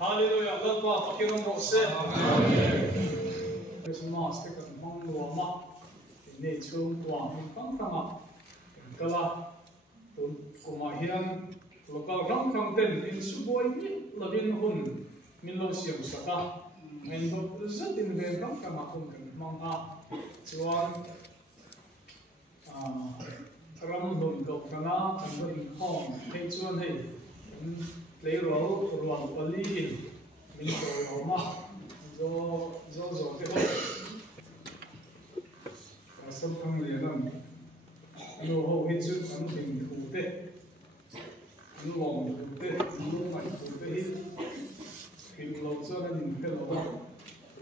Hallelujah, lalpa pakirong rose. Christmas te kan mang luama. Ini chung tuang kang kanga. Kala tun kumahian lokal kang ten in suboi ni labin hun min lo siam saka. Main do zat in ve kang kama kun kan mang a. Chuan ram lum do kana kan lo in hong hei chuan hei lấy rau ruộng bali mình rồi rau mà do cái đó sắp thăng liền lắm anh hô hết chút anh bình thủ tết anh lòng thủ tết anh mạnh thủ tết hết phim lâu cho nên mình phải lâu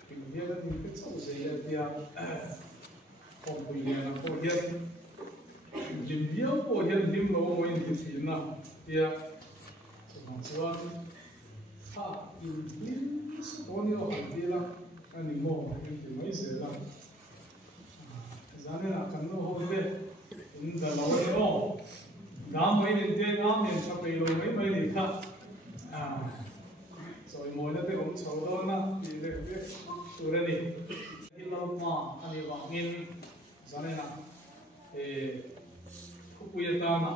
phim kia là mình phải sống dễ dàng không bị là cô hiền phim biếu cô hiền phim lâu mới thì phim nào kia chuan in oni o antila ani mo in mai se la zane na kan no ho be in da lo no ga mai ni te ga men cha pe lo mai ni kha so mo na te om chho do na ni de be su re ni hillo ma ani wa ngin zane na khu pu ta na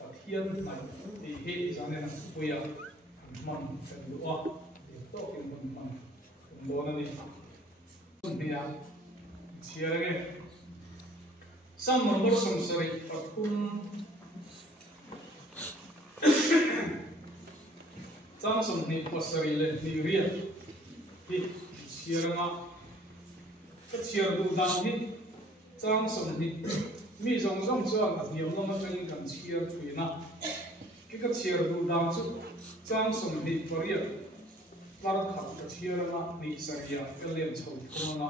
PATHIAN này thì hệ ra nên là bây giờ mình phải đủ để tốt cái mình đó là gì thì chia ra cái sam mình muốn sống sạch và cũng trong sống thì có sạch lên thì riêng thì chia ra mà cái chia đủ đàng thì trong sống thì mi zong chuan a niam lama tang kan chiar thuina cái chiar du dang chu chang som di paria lar khat ka chiar ma ni saria kalian chho khona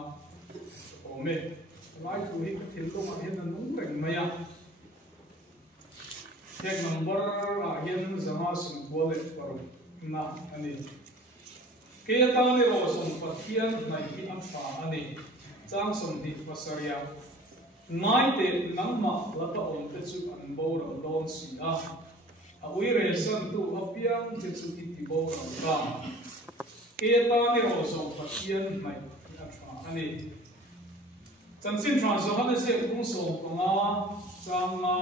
ome lai thu hi thil lo ma hen nung reng maya tek number a hen zama sum bole paru na ani ke ta ni ro som PATHIAN nai hi am tha ani chang som di pasaria nai te nangma lapa on te chu an bo ro don si a ui re san tu apiang che chu ti bo ro ka ke ta ni ro so PATHIAN nai a tha ani chan sin tran so han se kung so nga chang ma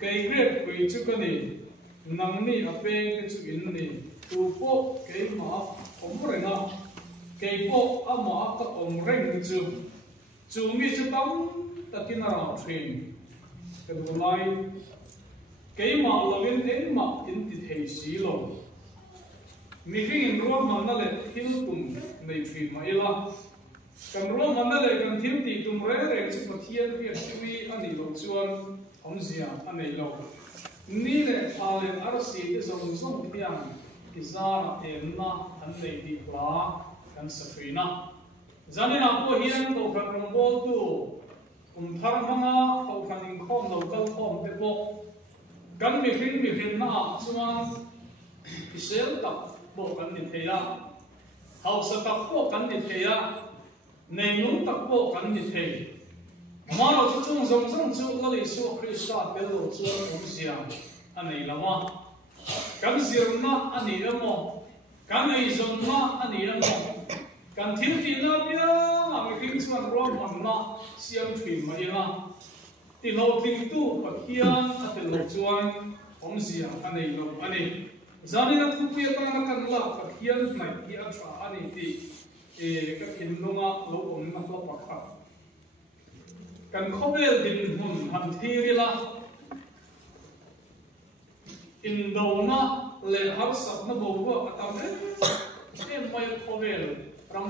kai grade kui chu ka ni nang ni ape ke chu in ni tu po ke ma om re na ke po ama ka om reng chu chú mi chú tâm ta kinh nào truyền cái đồ này cái mà là bên đến mà in thì thấy xí lồng mi khi in ruộng mà nó lại thiếu tùng này truyền mà là cái ruộng mà nó lại cần thiếu thì tùng rễ rễ chú PATHIAN việc chú anh đi lột chuan ông già anh này lột ní lệ thà lên ở xí cái dòng sông piang cái giá em na anh này đi qua anh sẽ na zani na ko hian to khan rong bol tu thar hanga to khan in khom local khom te po kan mi khin na chuan isel tak bo kan ni theya hau sa tak po kan ni theya nei nung tak po kan ni thei ma ro chu chung zong chu la li su Krista bel lo chu om siam anei lama kan zirna ani amo kan ei zong na ani amo kan thiếu tiền na bia mà mình kinh chuan ro man na siam thủy mà đi na ti lo thing tu PATHIAN a te lo chuan om sia anei lo ani zani na thu pia ta na kan la PATHIAN nai hi a tha ani ti ka in longa lo om na lo pakha kan khobel din hun han thiri la in do na le har sap na bo wa atam em mai khobel ram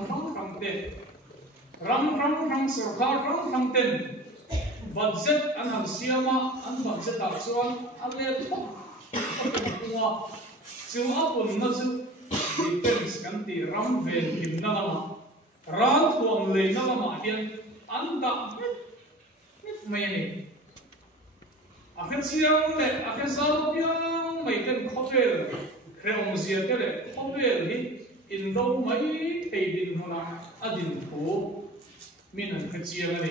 sarkar ram ten budget an han siama an budget a chuan an le thok wa chu a pun na chu defense kan ti ram ven him na lama ran thuam le na lama hian an da mit me ni a khan siam le a khan sa piang mai ten khobel khrem zia te le khobel hi in đâu mấy thầy đình hona adin phố min an khachia ngani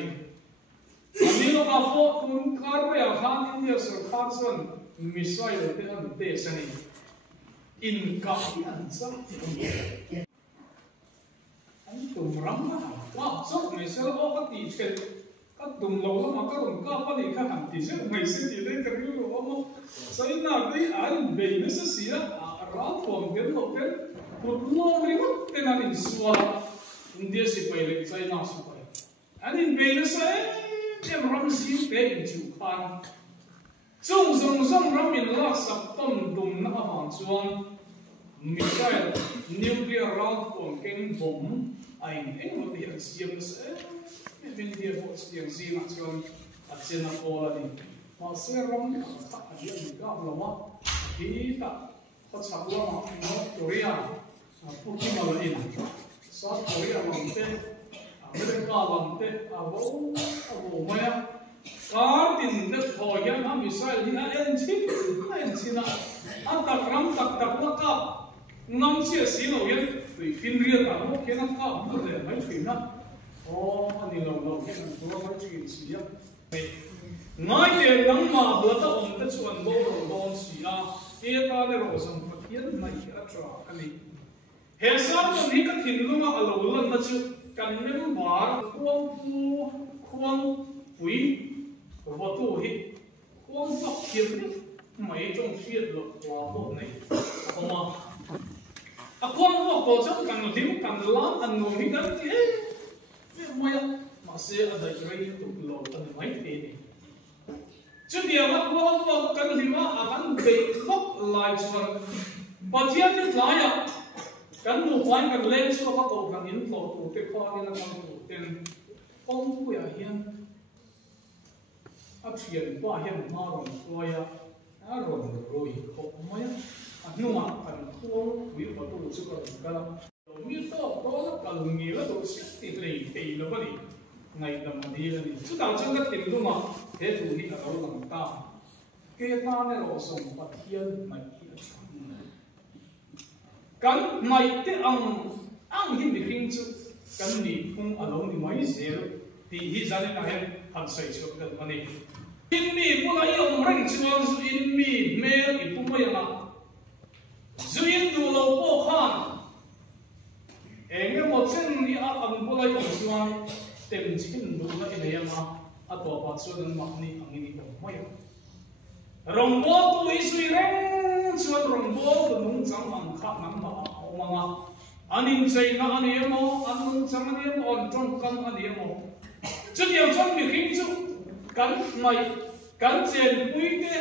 Ani lo ka po tun kar ya khan India sarkar son missile te an te sani in ka an sa an tum ram na wa so missile o ka ti chen ka tum lo ma ka rum ka pa ni ka han ti se mai se ti le ka ri lo mo sai na dei an be ne se sia ra pom gen lo gen put lo ri ko te na in suala India si pai le sai na su pai an in be ne se em ram si pe in chu khan chung zong ram in la sak tom dum na ha chuan missile nuclear round pom ken bom ai eng mo ti siam se min dia bo siam si na chuan a chen na ko la ni ma se ram ka a dia ni ka lo wa hi ta ko chak lo ma no Korea pu ki ma la in South Korea ma te America ma te a bo ma ya ka tin de tho ya na missile ni a en chi na a ta ram tak la ka ngam chia si lo yen tui fin ria ta mo ke na ka mo le mai thui na o ani lo ke na to mai thui si ya ngai te nang ma bla ta om ta chuan bo si a e ta le ro sam pathian mai a tra ani he sa to ni ka thin lu ma alo lan na chu kan nem bar khuang pui vo tu hi khuang pak thiam ni mai trong fiat lo wa bo nei oma a khuang ho ko chang kan lim kan lam an no hi kan ti e moya ma se a dai rei tu lo tan mai te ni chu dia ma khuang ho kan lima a kan be khok lai chuan pathian ni tlaya kan nu kwan kan len so ka ko kan in lo tu te kho ni na kan tu ten ong pu ya hian a thian pa hian ma ron soya a ron roi ko moya nuwa kan khuang wi fa tu chu ka mi to la kal mi la do si ti lei tei lo ba ni ngai lam di la ni chu ta chung ka tin lu ma he tu hi a lo lang ta ke ta ne ro som pathian mai ki a chang kan mai te ang hi mi king chu kan ni khung a lo ni mai zel ti hi zan na he han sai chu ka ani in mi pu la i ong reng chuan zu in mi mel i pu mo ya Zuin du lo po khan enge mo chen ni a am bo lai ong chuan tem chin du na ine ma a to pa chuan ma ni ang ni ko mo ya rong bo tu i sui reng chuan rong bo tu nung chang ang kha nam ma o ma nga anin chei na ani mo an nung chang ani mo on trong kan ani mo chu diao chang mi khing chu kan mai kan chen pui te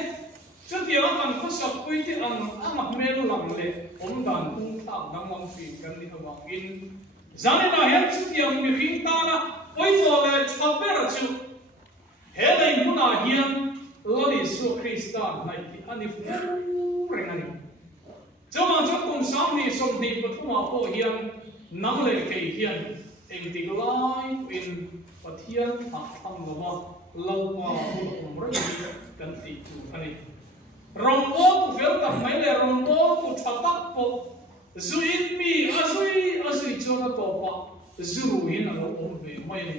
chu dia kan khu sap pui ti ang amak mel lang le om dan tung ta nang mang fi kan ni hawa in zane na hen chu dia mi khing ta na oi zo le chaper chu he dai mu na hian loli su Krista nai ki ani fu reng ani chama chu kum sam ni som ni pathuma po hian nang le ke hian eng ti lai in pathian ta tham lo lo wa om rei kan ti tu ani rong bo vel tak mai le rong bo ku thatak po zuin mi azui chona to pa zuru hin alo om ve mai ni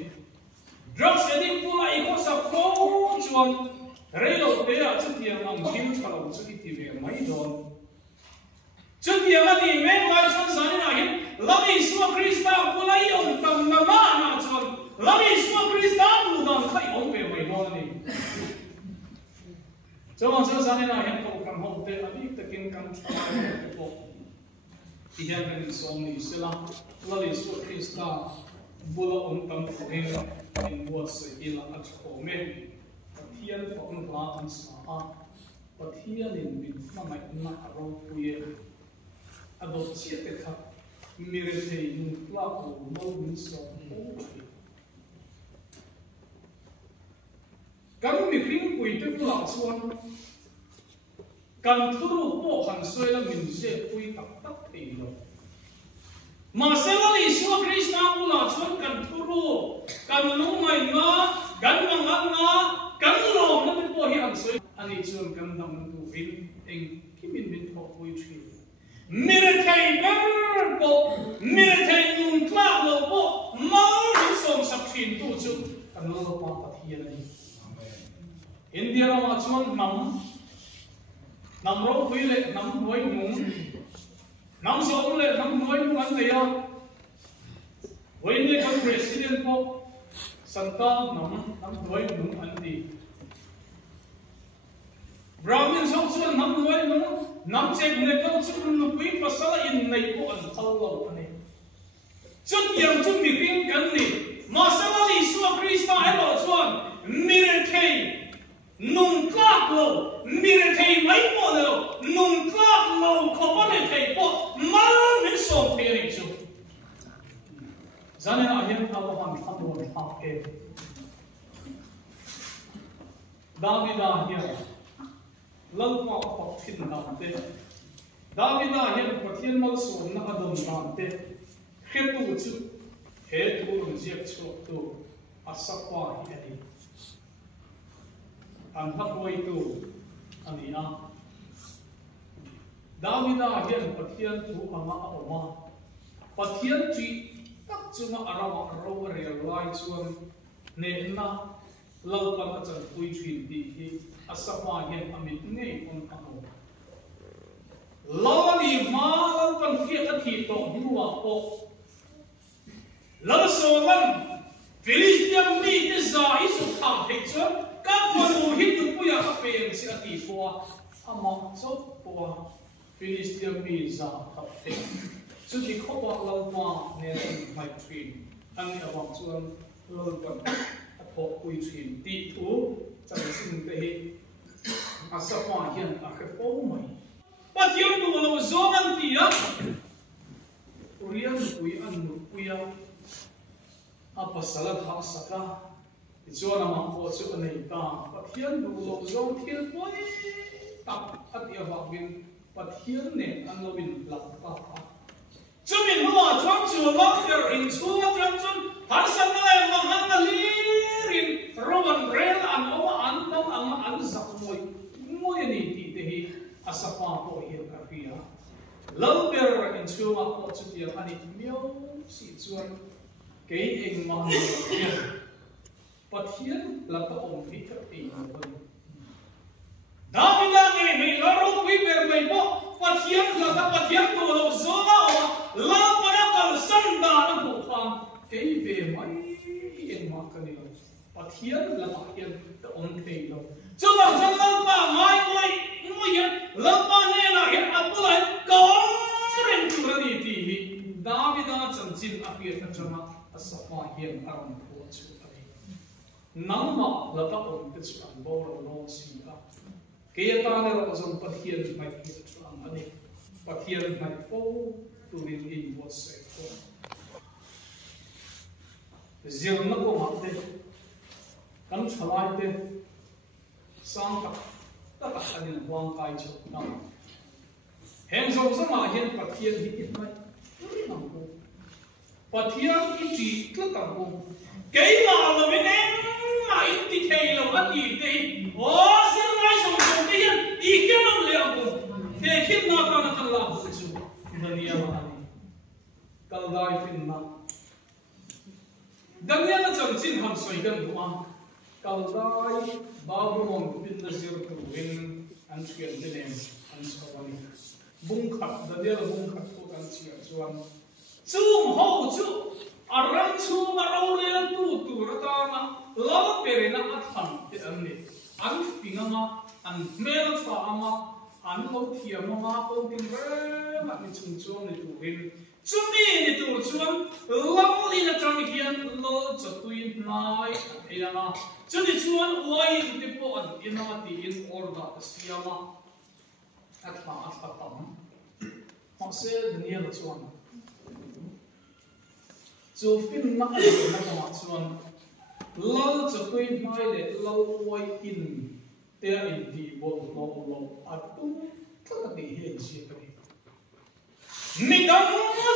drugs addict pula I ko sa ko chuan reilo te a chu tiang ang kim thalo chu ti ve mai don chu tiang ani me mai chuan sani na hin lami su Krista pula I om tam na ma na chuan lami su Krista nu dan khai om ve mai don ni Jangan selesai na yang kau kan hok te abi tekin kan cakap ko. Ia kan suami istilah lalu su Krista bula tam kohen in buat sehilah achome. Pathian fakun pelatan sah. Pathian in bin nama ina arau puye. Adopsi tekak mirete nukla ko mau bisa kan mi khring pui te pula chuan kan thuru po han soi la min se pui tak thei lo ma se la li su Krista pula chuan kan thuru kan lung mai nga kan mang nga kan lom na mi po hi an soi ani chuan kan dam tu in eng kimin min tho pui thi mir thei ber po mir thei nung kla lo po ma ri som sak thin tu chu kan lo pa pathian ni India ma chuan nam ro pui le nam noi nung nam so le nam noi nung an le ya wei ne kan president po santa nam noi nung an di Brahmin so chuan nam noi nung nam chek ne ko chu lu pui pasala in nei po an thal lo ani chut yang chu mi king kan ni ma sala li su krista ai lo chuan mir thei nung klak lo mir thei mai po lo nung klak lo ko pa ne thei po mal min som thei ri chu zane na hian ka lo han tham lo ha ke Davida hian lalpa pathin na te Davida hian pathian mal so na adom na te khetu chu he tu rum jiak chu tu asapa hi ani an hapoi tu ani a Davida hian pathian tu ama oma pathian chi tak chunga arawa ro real lai chuan ne na lalpa ka chan pui thin ti hi asapa hian amit ngei on amo lawani ma lalpan ki a thi to huwa po Lal solan Philistine mi te za isu tha picture ka panu hitu puya ka pen si ati po ama so po Philistine mi za tha te chu ti khopa lalpa ne mai thin an awang chuan lalpan a tho pui thin ti tu chang sin te hi asapa hian a khe po mai pathian tu lo zoman ti a urian pui an nu puya apa salat ha saka ichuan ama po chu anei ta pathian du lo zong thil poi tak atia wa bin pathian ne an lo bin lak ta chumin ma chuan chu lak der in chu chuan chun har san na le ma han na lirin rowan rel an oma an tam ang an zak moi ni ti te hi asapa po hi ka pia lalber in chu ma po chu ti ani miao si chuan cái em mà pathian là cái ông thích cái gì hơn Davida nghe mình lo rung quý bề mày po pathian là cái pathian tu lo zona la pada kal sanda nó bộ phàm cái về mấy em mà cái này pathian là pathian cái ông thấy lo cho bằng chân lâm ba mai ngồi hiện lâm ba này là hiện áp lại có人主的你的Davida chân chính áp hiện cái chân asapa hian aram po chu ai nangma la ta om te chu an bo lo si ka ke ta ne ro zon pathian mai hi chu an ani pathian mai po tu rin in bo se ko zil na ko ma te kan chalai te sang ta ta ani wang kai chu na hen zo zo ma hian pathian hi it mai nang ko pathian ki chi tla ka ko cái là mình em mà ít thì thầy là bắt gì thì xin nói xong xong cái hiện ý kiến nó liệu cũng thế khi nào ta nó làm được chứ Daniel mà đi câu đại phim mà Daniel nó chẳng xin hàm xoay gần của anh câu đại bao gồm phim là siêu thủ hình anh chuyển tên em anh sau này bung khắc Daniel là bung khắc của anh chuyển cho anh chung hậu chung Aram chu maraulia tu ratana lala perena athan te anne an pingama an mel faama an lo thiama ko tin re ma ni chung chung ni tu hin chumi ni tu chuan lam in atang hian lo chatui nai ayana chuni chuan wai ti po an ina ti in orda siama atha athatam ma se dunia lo chuan so phim na ai na ma chuan lal chatui mai le lo wai in te in di bol lo atu thla ni he chi ka ni dam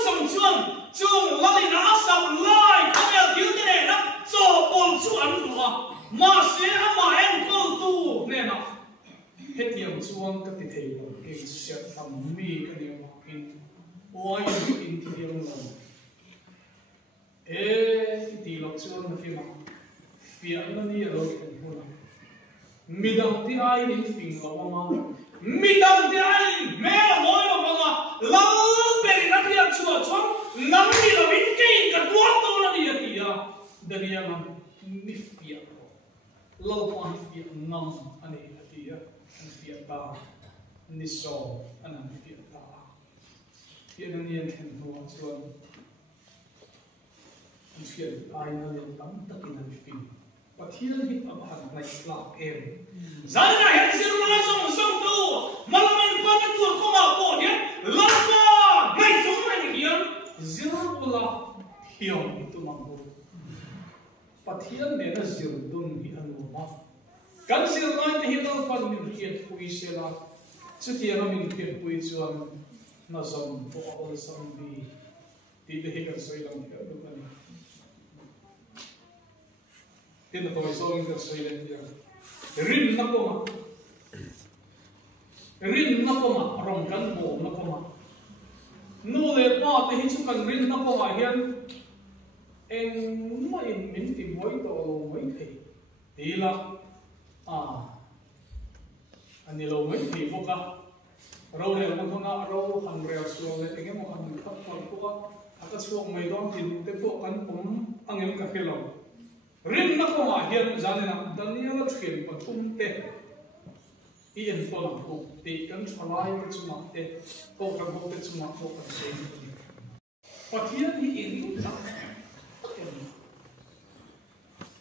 som chuan chung lali na sam lai khamel kiu te ne na so bol chu an ruwa ma se ama en ko tu ne na he tiam chuan ka ti thei lo ke se tam mi ka ni ma in wai in ti tiam lo ti lok chuan na phim phía nó đi rồi thành hồn mi đồng thì ai đi phình vào mà mi đồng thì ai mẹ nói là vâng à lâu bên nó phía chùa chốn nắm đi là bên kia cả tuốt tôi là đi kìa đây là ngầm mi phía lâu quan phía ngầm anh ấy kìa anh phía ta ni so anh ấy phía ta phía nó nhiên thành hồn chốn anh phía ai nó lên tắm tất cả anh phình PATHIAN hit up han like clock em zana hen sir ma song tu malaman pa ta tu ko ma ko dia lama mai song mai hiam zira pula hiam itu mampu PATHIAN ne na zir dun hi anu ma kan sir ma te hi dal pan min hiat pui sela chu ti na min hiat pui chuan na som po all som bi ti te hi kan soi lam ka du kan tin là tôi soi cái soi lên kia rin nó có mà rong cán bộ nó có mà nô lệ pa thì hết chút cần rin nó có mà hiện em mà em mình tìm mấy tổ mấy thì là anh lâu mấy thì vô cả rau này nó không ngã rau hàng rau xuống lên cái một hàng thấp còn có cái xuống mấy đó thì cái bộ cán cũng anh em cả cái lòng rin na ko ma hian zanena daniel thil pathum te ian ko lam ko te kan chalai te chuma te ko kan ho te chuma ko kan sei PATHIAN hi in ta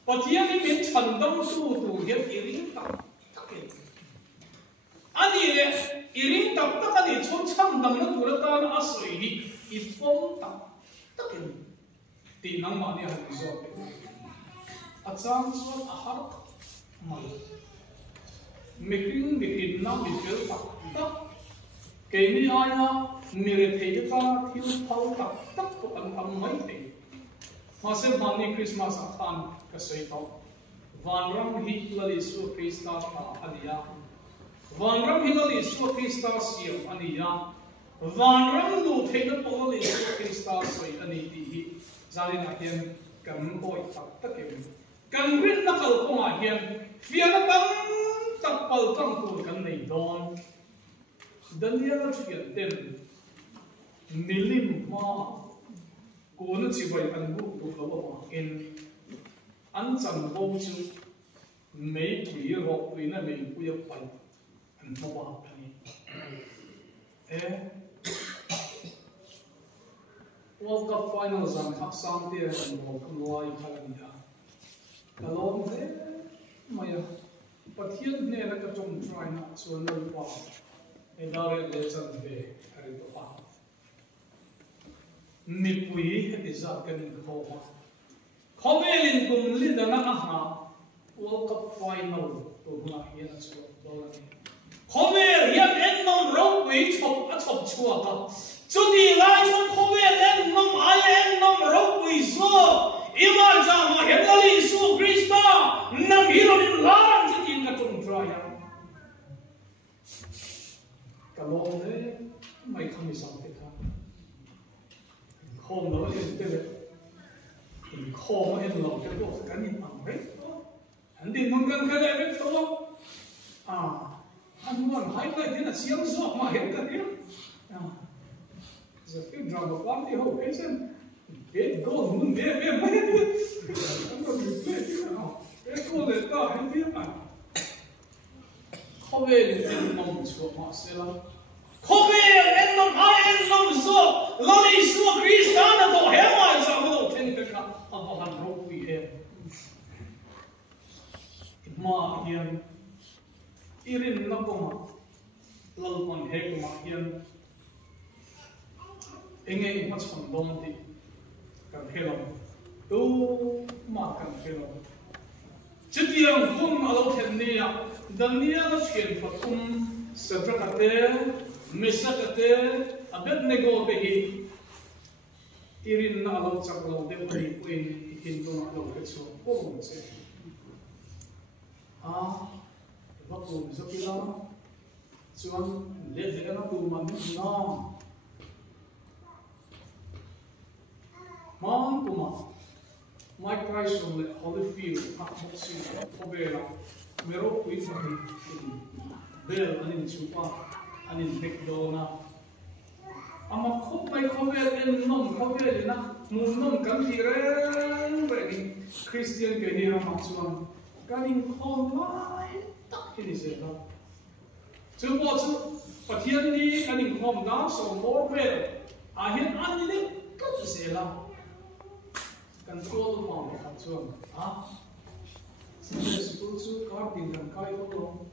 PATHIAN hi min chan dam tu hian iring ta ani le iring ta ta ani chon cham dam na tu ra ta na asoi hi I pom ta takin ti nang ma ni han zo achang chuan a har ma mikin na mi fel ta ke ni aya mi re thei ta thil phau ta tak ko an am mai te ma se bani Christmas a khan ka sei to van ram hi lali su Krista ta ania van ram hi lali su Krista siam ania van ram du thei na po lali su Krista soi ani ti hi zalina hian kan boi tak takem kan rin na kal ko ma hian fiana tam tak pal tang tu kan nei don Daniel chian ten milim ma ko na chi bai an bu tu ka ba in an chan bo chu mei pui ro pui na mei pui pai an ma ba ani World Cup finals ang haksam tiyan ang mga kamulay kalaniya. Kalong de, maya, PATHIAN ne nakatong try na sunan pa. E dahil lesan de, harito pa. Nipui hetiza kanin koma. Komelin kumlida na aha, World Cup final to mga hiyan at suwan doon. Komel, yan ennom ropui chop at chop chua ka. Chú đi lại trong khu vực em nông ai em nông rau quỳ số iman ra mà hiện là Giêsu Christa nằm hiểu đến làm chứ tin cả trong trai à cả lông đấy mày không bị sao thế khác không đó là cái không mà em lòng cái bộ cái nhìn bằng đấy anh đi mong cần cái này biết không anh muốn hai cái thế là xiêm gió mà hiện cái đấy There's a few drama party whole patient. Get gold moon there, I'm going to play. Get gold at the idea. Come in and nom to Marcella. Come in and nom I and nom so. Lolly so Christiana to him as a little tentacle of a rope we have. Ma here. Irin Nakoma. Lalpon Hekoma here. Engay mas pandong ti kan helom tu ma kan helom chitiang kum alo thenia dania no chen patum sadrakate misakate abet nego be hi irin na alo chaklo de pai puin ikin tu alo ke chu ko se ba ko zokila chuan le na tu man na Mom kuma Mike Tyson le Holyfield boxing ovela mero kui mari bel anin chupa anin bekdona ama khop mai khovel en nom khovel na mun nom kan thireng re Christian ke ni ra chuan kanin khom mai tak ni se na chu bo chu pathian ni kanin khom da so mor vel a hian an ni ka se la control mom chuan Sunday school chu carding kan kai ko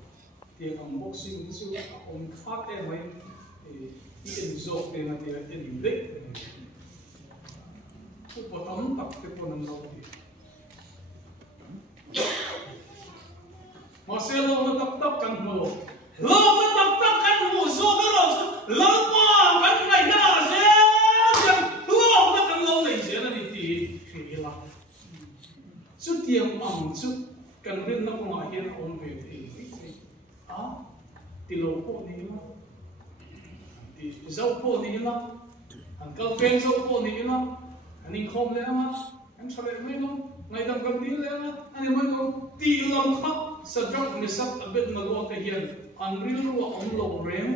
tiang ang boxing chu om khat e mai in zok te na te in lek chu potom tak te ponan lo ti Marcelo na tak kan mo lo na tak kan mo so ka lo pa kan ngai na se lo na kan lo nei se na ni ti la chu tiang ang chu kan rin na ko nga hian om ve ti ti lo po ni la ti zau po ni la an kal pen zau po ni la ani khom le ma am chale mai lo ngai dam kam ni le ma ani mai ko ti lam kha sa drop ni sap abet na lo ka hian an ril ro om lo rem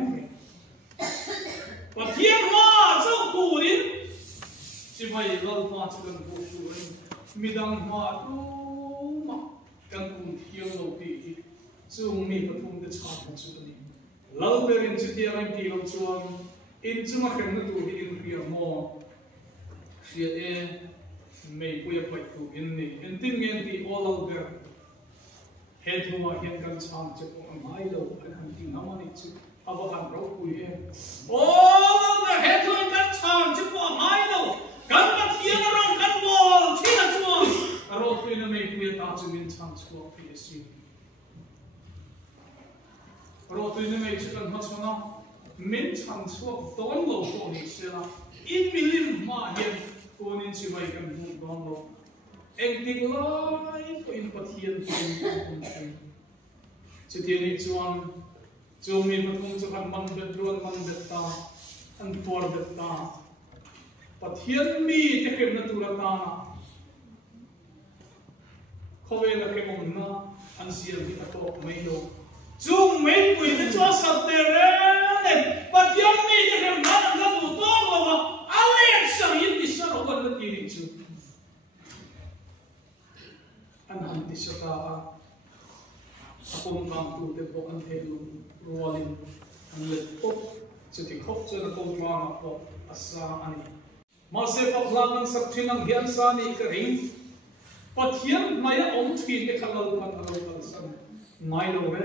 pathian ma zau pu ni chi mai lal ma chu kan pu chu midang ma tu ma kan kun hiang lo ti chu mi pathum te cha chu ni lal berin chu ti ang ti lo chuan in chu ma khem na tu hi in ria mo sia e mei puya pai tu in ni in tin ngen ti all over he thu ma hian kan chang che ko mai lo an han ti na ma ni chu aba han ro pu he all over he thu kan chang che ko mai lo kan pathian rong kan bol thi na chuan aro pu na mei puya ta chu min chang chu ko psc ro tu ni mei chu kan ma chuna min chang chu don lo ko ni se la in milim ma hian ko ni chi mai kan hu don lo eng tik lai ko in pathian tin chu ti ni chuan chu mi ma thung chu kan man bet ruan man bet ta an por bet ta pathian mi te kem na tu ra ta na khowe la ke mong na an sial ni ato mai lo chung mấy quỷ nó cho sập tiền đấy và thiếu mi thì làm nó làm ra đủ tốt mà anh em sợ ít thì sợ nó vẫn là tiền định chứ anh hẳn thì sợ ta aku mang tu te po an thelu rualin an let po chu ti khop chu na ko ma na po asa ani ma se pa plan ang sak thin ang hian sa ni ka ring pathian maya om thin te khalal man alo kan san ngai lo ve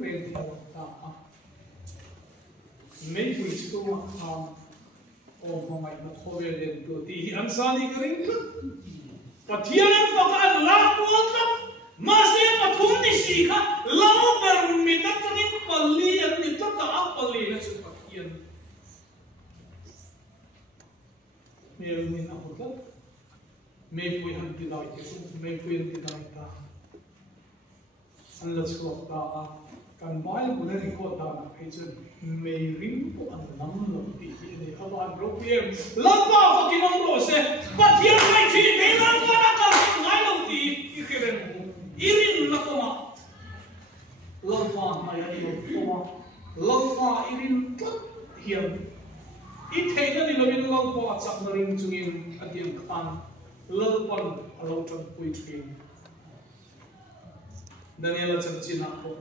ren ta mấy quỷ chú mà ham ôm mà mày nó thôi về liền từ tí ăn sa đi cái ring và thiên phật ăn lá cuốn lắm mà xem mà thúng đi xì khác lâu bền mình đã cho những bali ăn những tất cả ác bali nó chịu phật thiên nếu mình ăn một lớp mấy quỷ ăn thì đòi chứ mấy quỷ ăn thì đòi ta ăn là chuột ta kan mai ko le record ta na kai chen me ring ko an nam lo ti ni aban ro pm la pa fucking on ro se but here mai chi me la ko na ka ngai lo ti I keren irin na ko ma la pa mai ai lo ko ma la pa irin tlak hiam I thei na ni lo min la pa chak na ring chungin atiam khan la pan alo chan pui thin Daniela chan china ko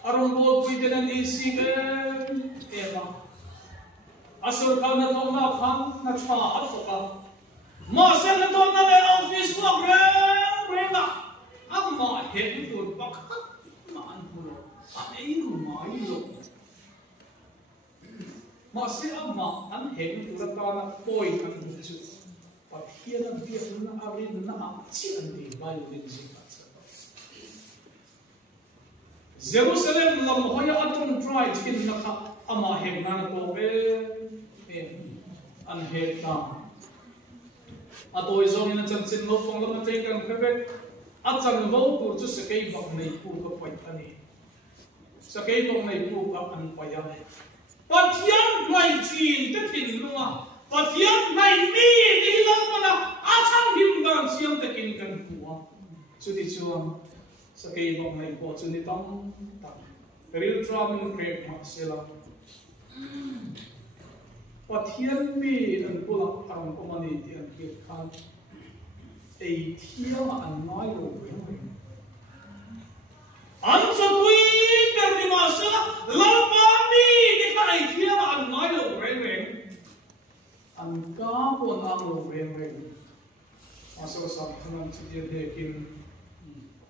Arong bol pui dengan isi kan, eva. Asal kau nak tahu nak kan, nak cuma apa kau? Masa nak tahu nak office work rela, amma head itu bakat, maan pulo, aneh rumah itu. Masa amma an head itu lepas nak poi kan itu, tapi nak dia nak awin nak cian di bayu di sini. Jerusalem lam hoya atom try chikin nakha ama hegna na to be an hegna ato izong ina chanchin lo pong lam chai kan khebe achang vo pur chu sakei bak nei pu ka pai ani sakei bak nei pu ka an paya pathian mai chin te thin lunga Pathian này mi đi đâu mà là acham him dan siam takin kan kuwa chu ti chuang sakei bang mai ko chu ni tam tam real travel create ma sela Pathian mi an pula ang komani ti an ki khan ei thia an nai lo an so tui per ni ma sela la pa mi ni ka ei thia an nai lo an ka pon ang lo aso sa thanan chi de kin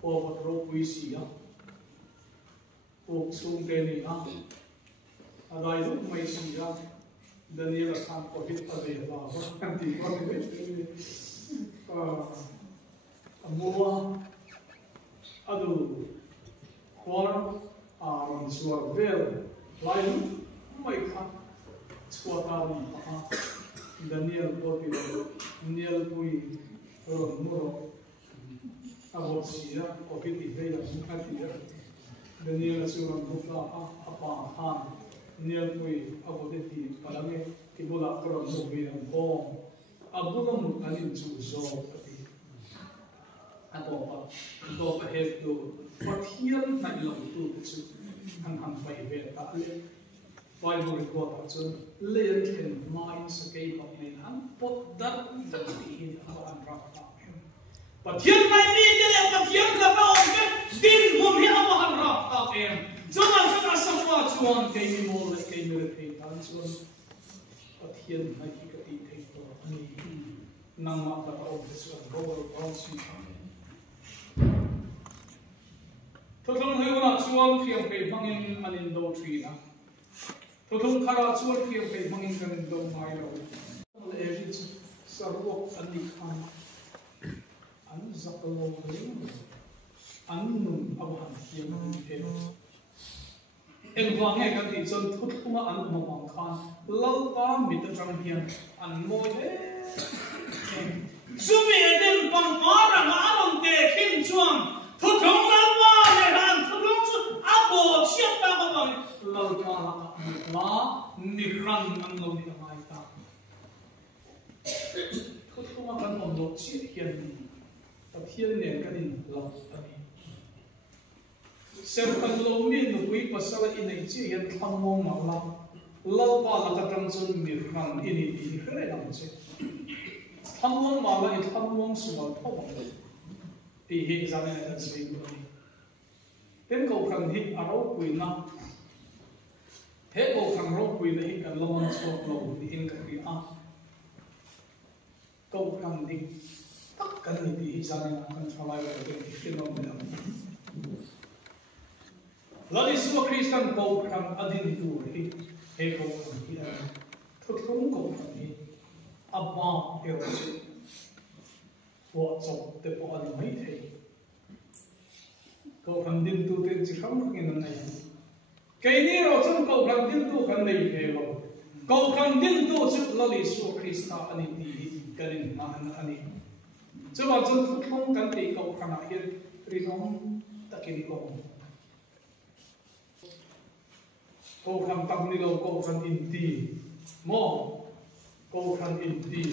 ko patro puisi ya ko sung te ni ha adai lu mai si ya Daniel kan ko hit ta de la ba ti ko ni amua adu kwar ron suar vel lai mai kha suata ni ha Daniel ko ti Daniel pui ron muro abot siya ko kiti veila mukati ya Daniel suran bukla apa han Daniel pui abot ti palange tibola ron mubi ang ko abula mukani chuzo kati ato pa het do Pathian na ilang tu chu han pai ve ta le Bible report chu len ken mai sa kay pa ni han pot dat ti aba an ra ta Pathian mai ni de Pathian ka ba on ke din mom hi aba han ra ta em chuan sa sa fa chuan kay ni mo le kay ni re tan chuan Pathian mai ki ka ti thei to ani nang ma ta o de chuan ro si Thotong hewna chuan khiam kay mangin anin do tri na Thotong khara chuan khiam kay mangin kan do mai ro le ji sarwok ani khan an zakalo an nun awan khiam he en wange kan ti chon thutuma an mamang khan lalpa mit tang hian an moi he sumi edem pang ara ma aron te khin chuan Thotong lalpa le han thotong chu abo chiap ta ba bang lalpa la ni ran an lo ni mai ta thotoma kan om lo chi hian Pathian ne kan in lo ani ser kan lo mi no pui pasala in ei chi hian thamong ma la lalpa la ka tang chun mi ran ini ti hre lam che thamong ma la i thamong su ma thom ti hi examine kan sei ko ni ten ko kan hi aro pui na he ko kan ro pui na hi kan lon chok lo ni in ka ri a ko kan ding tak kan ni ti examine kan chalai lo ke ti no me la li su Christian ko kan adin tu hi he ko kan hi a thotong ko kan hi abba e ro Wa chok te po an mai thei ko kan din tu te chi kham khing nan nei kai ni ro chun ko kan din tu kan nei he lo ko kan din tu chu lo li su Krista ani ti kalin na an ani chuwa chun thu thong kan ti ko kan a hian ri nong takin ko kan tak ni lo ko kan in ti mo ko kan in ti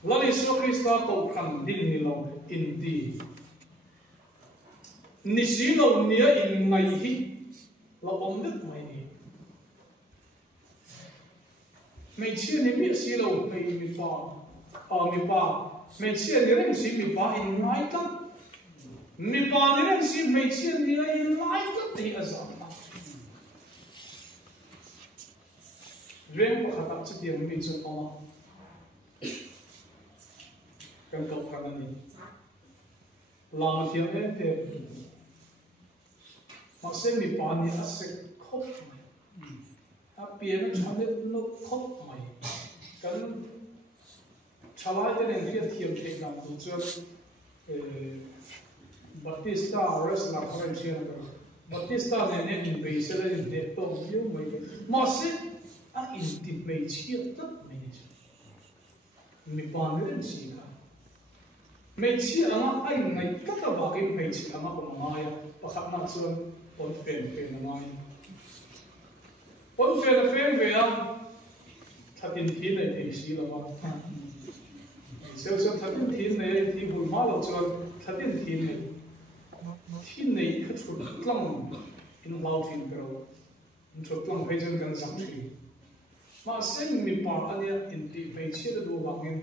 Lali Yesus Kristus kau kan dil nilo inti. Nisilo nia in ngai hi lo omdet mai ni. Mai chia ni mi silo mai mi pa. Mai chia ni reng si mi pa in ngai ta. Mi pa ni reng si mai chia ni in ngai ta ti azam. Reng ko khata chi tiang mi chu pa. Kan kau kan ni, lama tiang ente, masih mi pani asek kop mai, tapi yang cakap no kop mai, kan calai tu yang dia tiang tiang tu jual Batista Ores nak orang siapa tu, Batista ni in base le in to view mai, masih inti base siapa tu mi pani ni siapa. Mai chi ama ai ngai ka ta ba ke mai chi ama ko mai pa khat na chuan pon fen mai pon fen ve a Thatin thi này thì xí là bao sau thatin thi này thì buổi má lâu cho thatin thi này khất chuột lăng in lao phim cầu chuột lăng phải chân gần sắm thì mà xem mi pa anh em in thì phải chia được đồ bằng em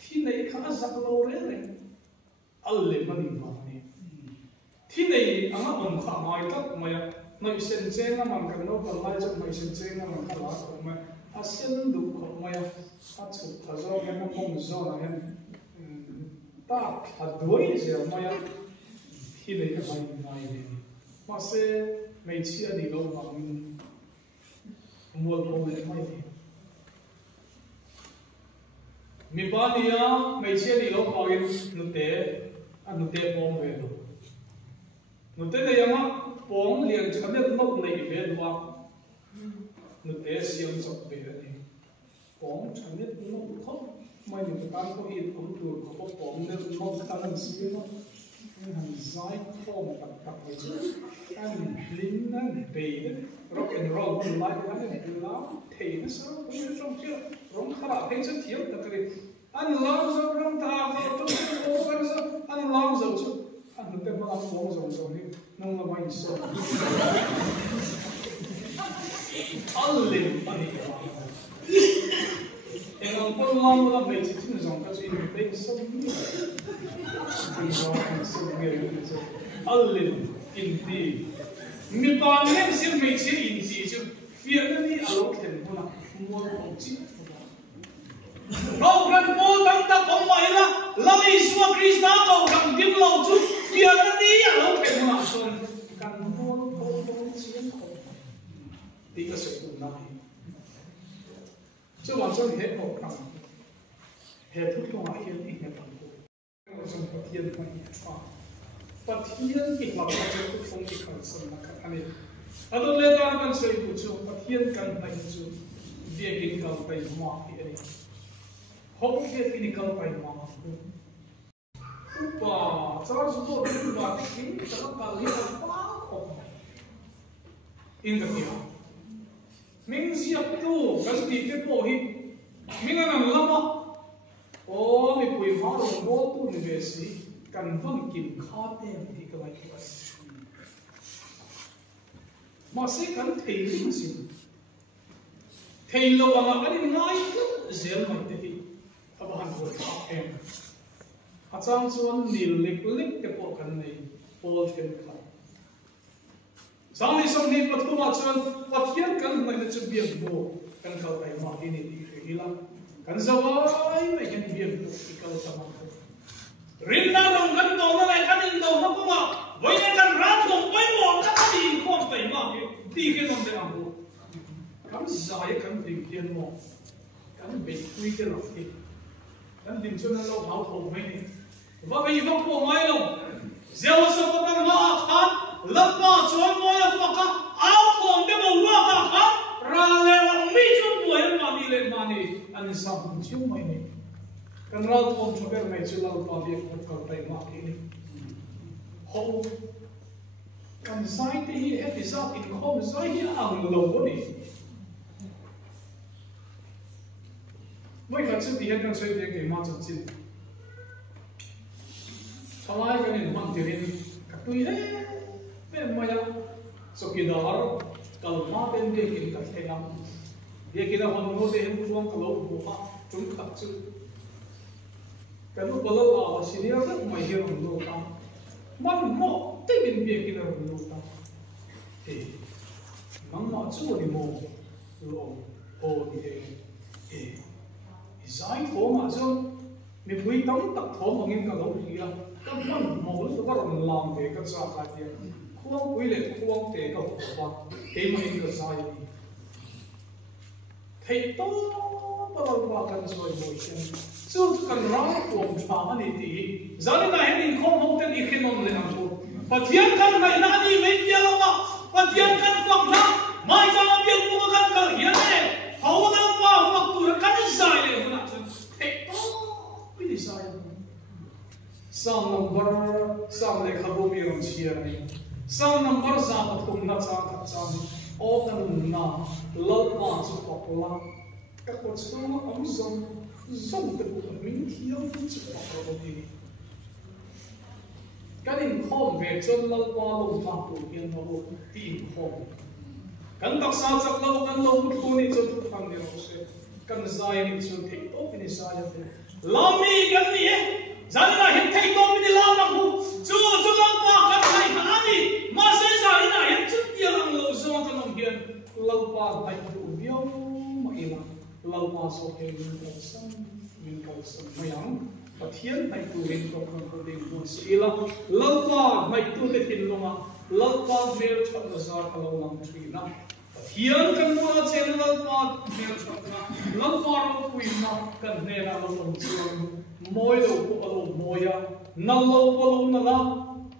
thi này khá giặc lâu đấy này alle mà đi vào này thi này anh em khá mai tất mà nói sen chen là mình cần nó còn lại cho mình sen chen là mình khá là mà sen đủ không mà chụp thà do cái nó không do là em ta thà đuổi giờ mà thi này cái bài này mà sẽ mấy chia đi đâu bằng mua đồ này mấy mi ba nia mấy chia đi đâu bằng nụ tê bom về rồi nụ tê này mà bom liền cho biết nóc này về rồi nụ tê xiêm sọc về rồi bom cho biết nóc không mấy người ta có ít cũng được có bom nên nóc ta làm gì nó hàng giải không tập về chứ anh lính anh về đấy rock and roll một lại anh từ đó thì nó sao cũng như trong kia rong thả thấy rất thiếu là cái anh làm sao rong thả vào trong cái ô cái sao anh làm sao chứ anh được cái mà làm bóng rồi đi nông là mai sao anh lính anh đi em làm con làm là mấy chuyện giống cái gì đấy sao Allen inti mi pa nem sim me chi inti chu fian ni alo khen bona mo ko chi ro ran po tam ta kom mai la lai swa krista ko ram dim lo chu fian ni alo khen bona son kan mo ko chi ko ti ka se ku na chu wa chu he ko kam he thu ko ha hian ni he pa ko trong PATHIAN PATHIAN cái học là cái cuộc sống cái khởi sự là các anh em ở đó lên đó con xây của chúng PATHIAN cần phải chúng việc cái cầu phải mỏ thì đấy học cái cái cầu phải mỏ và cho chúng tôi biết là cái kính cho nó liên quan quá khổ in cái gì mình siap tu cái gì cái bộ hình mình làm lắm ô mi bùi hóa đồng bố tu ni về sĩ cần vâng kìm khó em thì cái này cái mà sẽ cần thầy linh gì thầy lâu bằng cái này nói dễ mà thế các bạn vừa khó em à trang chuan nil lịch lịch cái bộ cần này bộ thiên khải sáng nay xong đi bắt đầu chuan PATHIAN cần này là chuẩn bị bộ cần khởi phải mà đi đi đi lắm kan zawai mai kan biam tu ikau sama rinna dong kan to na lai kan in do na ko ma voi na kan ra thong voi mo ka ti khom tai ma ke ti ke dong de ambu kan zai kan ting tian mo kan be kui ke lo ke kan dim chu na lo hau thong mai ni va be va ko mai lo zelo so ko kan ma kha lat ma choi mo ya fa ka au thong de mo wa ka kha ra le mi chu buai ma ni le ma ni anh sam chiếu mày này cần ra thôn cho cái này chưa lâu toàn việc một cầu tay mạc thế này hậu cần sai thì hết thì sao thì không sai thì ăn lâu quá đi mấy cái chuyện thì hết cần xây dựng cái mà chậm chín sau này cái này mang tiền các túi hết bên mà ya sau khi đó kalau mà bên kia kinh các thầy làm dia kira honmo de hem chuang kalo buha chung khap chu kanu bala la senior da mai he ron do ta man mo te bin be kira ron do ta e mang ma chu ni mo lo o ni e zai tho ma chu mi pui tam tak tho ma ngin kalo hi ya ka man mo lo ka ron lam de ka sa ka ti khuang pui le khuang te ka ho ba te mai ka sai thầy to bao bao cần rồi ngồi xem chưa cần nói cuồng phá này thì giờ này này mình không không tên đi khi non lên làm thôi PATHIAN cần này na đi mấy kia đâu mà PATHIAN cần phẳng na mai cho nó biết mua cần cởi hiến này hậu đâu qua phẳng tụi nó cắt dài này không nào thầy to cái gì dài sao này khabo mi rong chia này sao number sao mà không na sao ô cần na lâu mà chụp bọc la các con số ấm dòng từ của mình thiếu chịu hoặc là gì cái hình khom về chân lâu qua lâu vào của yên lâu tìm khom cần đặc sản chắc lâu cần lâu một con đi cho tôi thằng điều sẽ cần dài đi cho thấy tốt thì sai được làm mi cần gì giờ là hiện thấy tốt thì làm bằng vụ chú lâu qua cần hay cả đi mà sẽ giờ là hiện chút tiền ăn lâu do cho nó hiền lâu qua tay đủ biếu mà yên lâu qua số hệ mình cầu sân mày ấm và thiên này tu hình trong con cô đình buồn sĩ là lâu qua mày tu để thiên luôn à lâu qua mèo chọn ra lâu làm truy na thiên cần mua trên lâu qua mèo chọn ra lâu qua lâu quỳ na cần nè là lâu làm trường môi lâu của lâu môi à nằm lâu của lâu nà la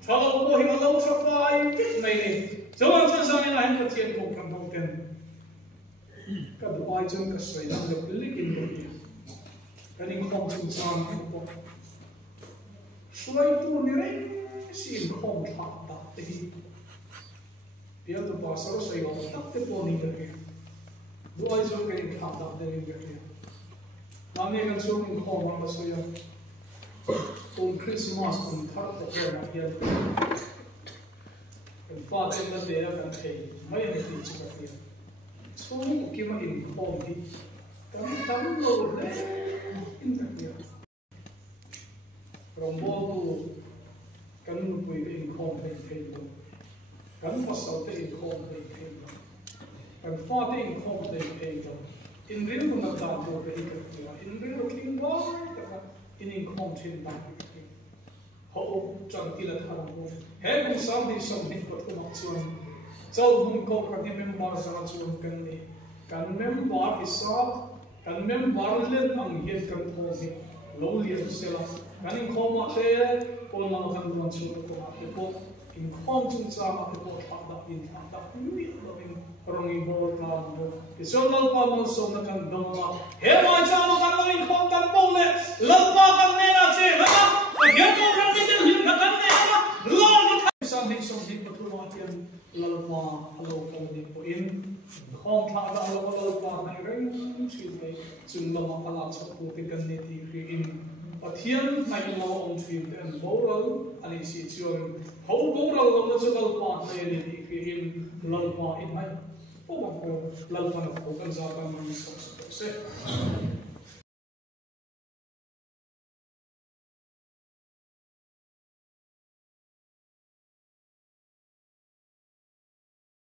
cho lâu của hình lâu cho phai này cho nên cho rằng là hình thiên cũng cần đầu tiên các bộ ai trong cái sợi năng được lịch in được cái này không chịu sang không có xoay tu như thế xin không phát đạt thì bây giờ tôi sao xoay vào tắc cái bộ này được bộ ai trong cái phát đạt đấy được làm này cái số mình không mà xoay cùng Christmas cùng thắt cái mà hiện cái phát trên là để cái thầy mấy anh chị chỉ có tiền số cái mà in không thì cắm lâu đấy in thật nhiều rồi mua cắm một quỷ in không thì thêm rồi cắm phát sầu thì in không thì thêm rồi cắm phát thì in không thì thêm rồi in riêng của nó tạo được cái in riêng của kinh đó in không thêm tăng họ chẳng chỉ là thằng cô hết cũng sáng thì sống hình của tôi mặc chuồn châu hùng câu các cái member ra chuồn cần đi cần member thì sao cần member lên ang hiền cần thô thì lâu liền sẽ là cần in không mà thế còn làm cần muốn chuồn của họ thì cô in không chúng ta mà thì cô phát đặt nhiều là in rong in bol làm được thì sau lâu qua một số nó cần đông mà hết mọi cha mà cần in không cần bông lệ lâu qua cần nên là gì vậy và hiện có rằng cái chân hiện là cần nên là lo nó sang hình của tôi nói chuyện lâu qua lâu cần đi của in không thà ra lâu qua này cái chuyện này chúng ta mà làm sao cũng cái cần nên thì in PATHIAN này là ông phim đến bố rồi anh ấy sẽ chọn hậu bố rồi ông nó sẽ lâu qua này thì in lâu qua in hay bố bảo lâu qua nó cũng cần ra cái mình sẽ